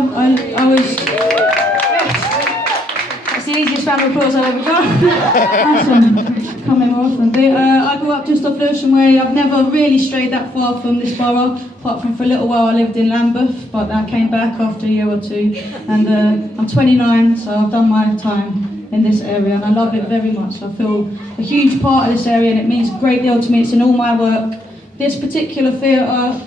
area. I was... That's the easiest round of applause I've ever got. Awesome. Come in more often. I grew up just off Lewisham Way. I've never really strayed that far from this borough, apart from for a little while I lived in Lambeth, but I came back after a year or two. And I'm 29, so I've done my time in this area, and I love it very much. I feel a huge part of this area, and it means a great deal to me. It's in all my work. This particular theatre,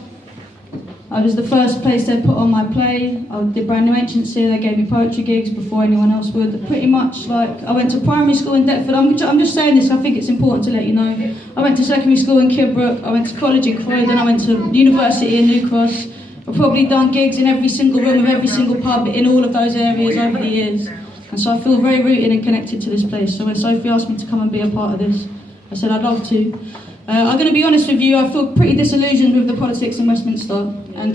I was the first place they put on my play. I did brand new entrance here. They gave me poetry gigs before anyone else would. Pretty much like, I went to primary school in Deptford. I'm just saying this, I think it's important to let you know. I went to secondary school in Kidbrooke. I went to college in Croydon. I went to university in New Cross. I've probably done gigs in every single room of every single pub in all of those areas over the years. And so I feel very rooted and connected to this place. So when Sophie asked me to come and be a part of this, I said I'd love to. I'm going to be honest with you, I feel pretty disillusioned with the politics in Westminster. And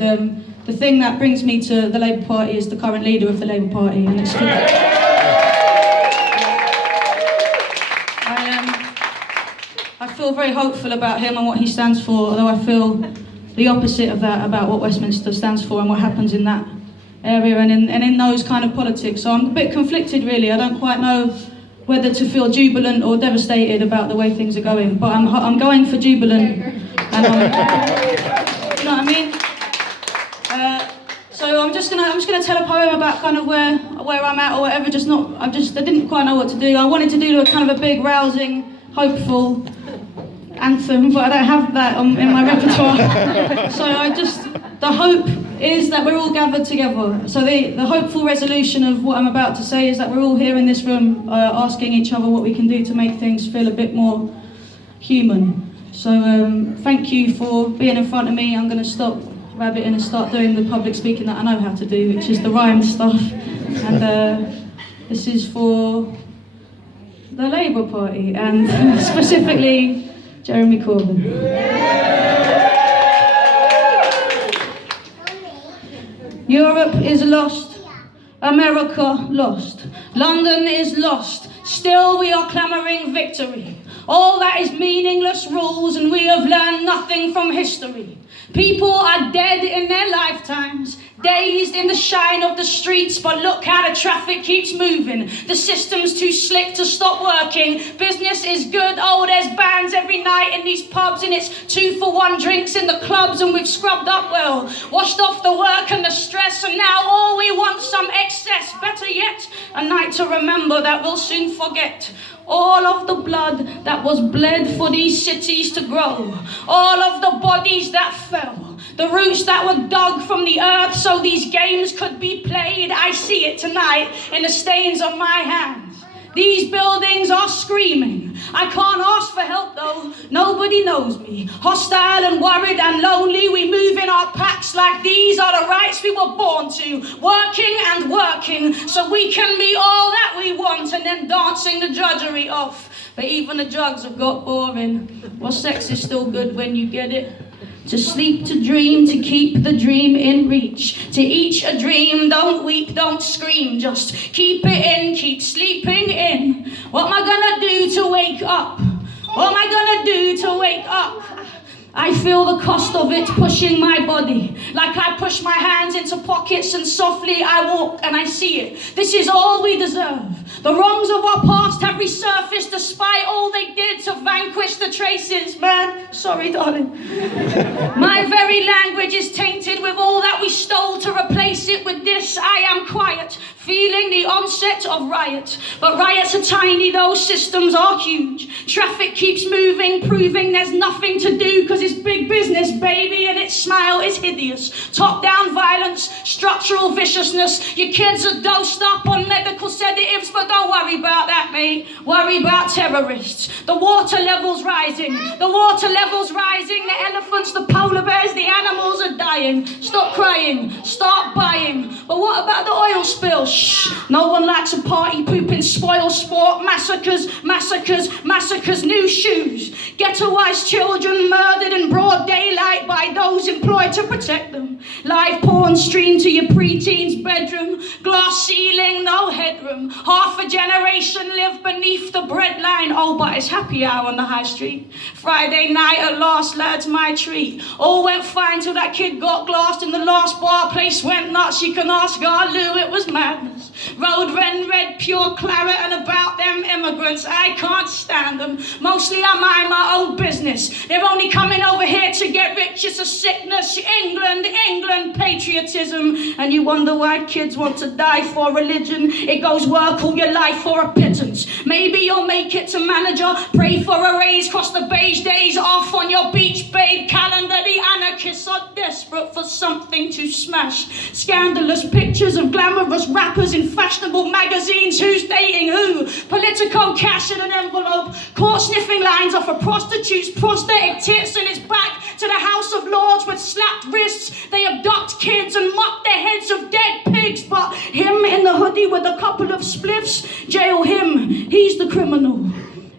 the thing that brings me to the Labour Party is the current leader of the Labour Party. And it's I feel very hopeful about him and what he stands for, although I feel the opposite of that about what Westminster stands for and what happens in that area and in those kind of politics. So I'm a bit conflicted really. I don't quite know whether to feel jubilant or devastated about the way things are going, but I'm going for jubilant, and you know what I mean. So I'm just gonna tell a poem about kind of where I'm at or whatever. I didn't quite know what to do. I wanted to do a kind of a big, rousing, hopeful anthem, but I don't have that in my repertoire. So the hope is that we're all gathered together. So the hopeful resolution of what I'm about to say is that we're all here in this room asking each other what we can do to make things feel a bit more human. So thank you for being in front of me. I'm going to stop rabbiting and start doing the public speaking that I know how to do, which is the rhyme stuff. And this is for the Labour Party, and specifically Jeremy Corbyn. Europe is lost, America lost, London is lost, still we are clamouring victory. All that is meaningless rules, and we have learned nothing from history. People are dead in their lifetimes, dazed in the shine of the streets, but look how the traffic keeps moving. The system's too slick to stop working. Business is good, oh there's bands every night in these pubs, and it's 2-for-1 drinks in the clubs, and we've scrubbed up well, washed off the work and the stress, and now all we want some excess. Better yet, a night to remember that we'll soon forget. All of the blood that was bled for these cities to grow, all of the bodies that fell, the roots that were dug from the earth so these games could be played. I see it tonight in the stains on my hands. These buildings are screaming. I can't ask for help though, nobody knows me. Hostile and worried and lonely, we move in our packs like these are the rights we were born to. Working and working, so we can be all that we want, and then dancing the drudgery off. But even the drugs have got boring. Well, sex is still good when you get it. To sleep, to dream, to keep the dream in reach. To each a dream, don't weep, don't scream. Just keep it in, keep sleeping in. What am I gonna do to wake up? What am I gonna do to wake up? I feel the cost of it pushing my body. Like I push my hands into pockets and softly I walk and I see it. This is all we deserve. The wrongs of our past have resurfaced despite all they did to vanquish the traces. Man, sorry darling. My very language is tainted with all that we stole. To replace it with this, I am quiet, feeling the onset of riot. But riots are tiny, those systems are huge. Traffic keeps moving, proving there's nothing to do, because it's big business, baby, and its smile is hideous. Top-down violence, structural viciousness. Your kids are dosed up on medical sedatives, but don't worry about that, mate. Worry about terrorists. The water level's rising. The water level's rising. The elephants, the polar bears, the animals are dying. Stop crying. Start buying. But what about the oil spill? Shh. No one likes a party pooping spoil sport. Massacres, massacres, massacres. New shoes. Ghettoized children murdered in broad daylight by those employed to protect them. Live porn streamed to your preteen's bedroom. Glass ceiling, no headroom. Half a generation live beneath the breadline. Oh, but it's happy hour on the high street. Friday night at last, lads, my treat. All went fine till that kid got glassed in the last bar. Place went nuts, you can ask our Lou, it was madness. Road red, pure claret, and about them immigrants, I can't stand them. Mostly I mind my own business. They're only coming over here to get rich, it's a sickness. England, patriotism. And you wonder why kids want to die for religion. It goes work all your life for a pittance. Maybe you'll make it to manager, pray for a raise, cross the beige days off on your beach babe calendar. The anarchists are desperate for something to smash. Scandalous pictures of glamorous rappers in fashionable magazines. Who's dating who? Politico cash in an envelope. Caught sniffing lines off a prostitute's prosthetic tits, and it's back to the House of Lords with slapped wrists. They abduct kids and mock their heads of dead pigs. But him in the hoodie with a couple of spliffs, jail him, he's the criminal.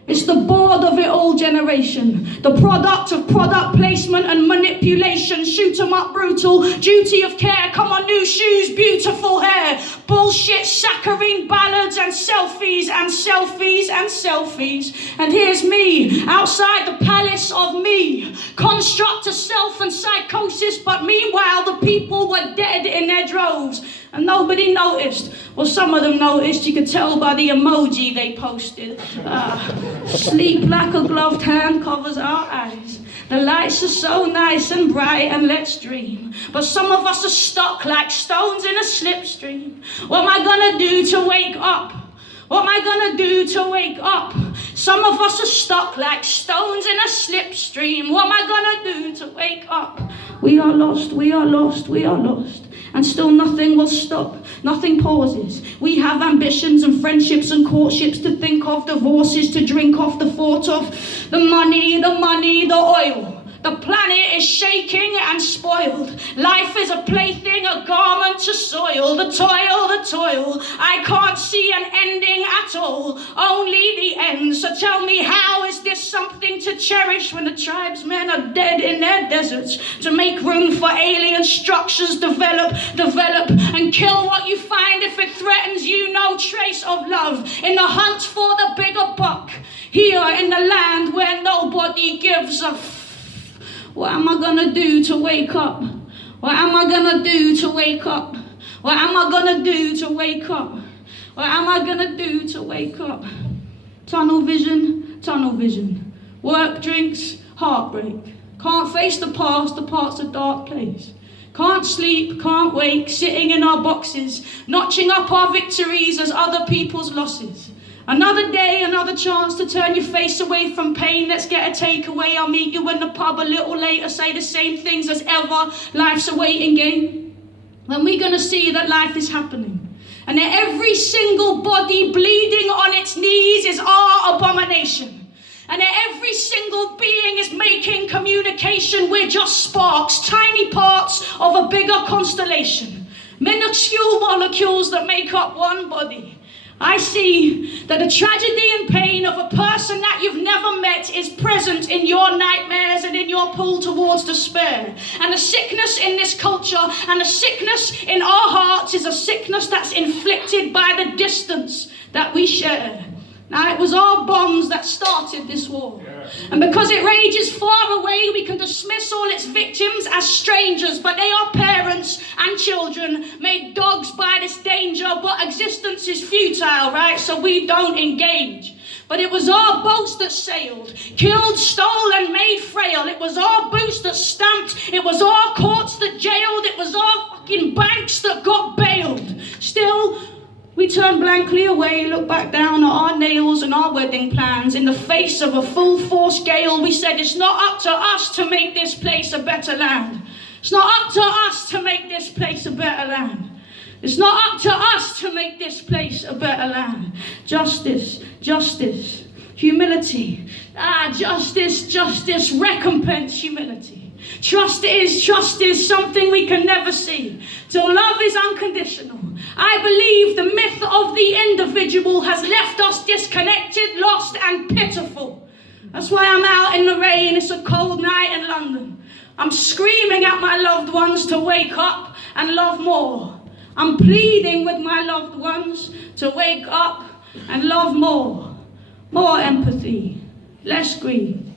It's the bored of it all generation, the product of product placement and manipulation. Shoot 'em up brutal, duty of care, come on new shoes, beautiful hair. Bullshit, saccharine ballads and selfies and selfies and selfies. And here's me, outside the palace of me. Construct of self and psychosis, but meanwhile the people were dead in their droves. And nobody noticed. Well, some of them noticed, you could tell by the emoji they posted. Sleep like a gloved hand covers our eyes. The lights are so nice and bright and let's dream. But some of us are stuck like stones in a slipstream. What am I gonna do to wake up? What am I gonna do to wake up? Some of us are stuck like stones in a slipstream. What am I gonna do to wake up? We are lost, we are lost, we are lost. And still nothing will stop, nothing pauses. We have ambitions and friendships and courtships to think of, divorces to drink off, the thought of the money, the oil. The planet is shaking and spoiled. Life is a plaything, a garment to soil. The toil. I can't see an ending at all, only the end. So tell me, how is this something to cherish when the tribesmen are dead in their deserts? To make room for alien structures, develop, and kill what you find if it threatens you. No trace of love in the hunt for the bigger buck. Here in the land where nobody gives a What am I gonna do to wake up? What am I gonna do to wake up? What am I gonna do to wake up? What am I gonna do to wake up? Tunnel vision. Work, drinks, heartbreak. Can't face the past, the part's a dark place. Can't sleep, can't wake, sitting in our boxes, notching up our victories as other people's losses. Another day, another chance to turn your face away from pain. Let's get a takeaway. I'll meet you in the pub a little later. Say the same things as ever. Life's a waiting game. When we're going to see that life is happening. And that every single body bleeding on its knees is our abomination. And that every single being is making communication. We're just sparks, tiny parts of a bigger constellation. Minuscule molecules that make up one body. I see that the tragedy and pain of a person that you've never met is present in your nightmares and in your pull towards despair. And the sickness in this culture and the sickness in our hearts is a sickness that's inflicted by the distance that we share. Now, it was our bombs that started this war. And because it rages far away, we can dismiss all its victims as strangers, but they are parents and children made dogs by this danger, but existence is futile, right? So we don't engage. But it was our boats that sailed, killed, stole, and made frail. It was our boots that stamped. It was our courts that jailed. It was our fucking banks that got bailed. Still, we turned blankly away, looked back down at our nails and our wedding plans. In the face of a full force gale, we said, it's not up to us to make this place a better land. It's not up to us to make this place a better land. It's not up to us to make this place a better land. Justice, humility. Justice, recompense humility. Trust is something we can never see. Till love is unconditional. I believe the myth of the individual has left us disconnected, lost, and pitiful. That's why I'm out in the rain, it's a cold night in London. I'm screaming at my loved ones to wake up and love more. I'm pleading with my loved ones to wake up and love more. More empathy, less greed.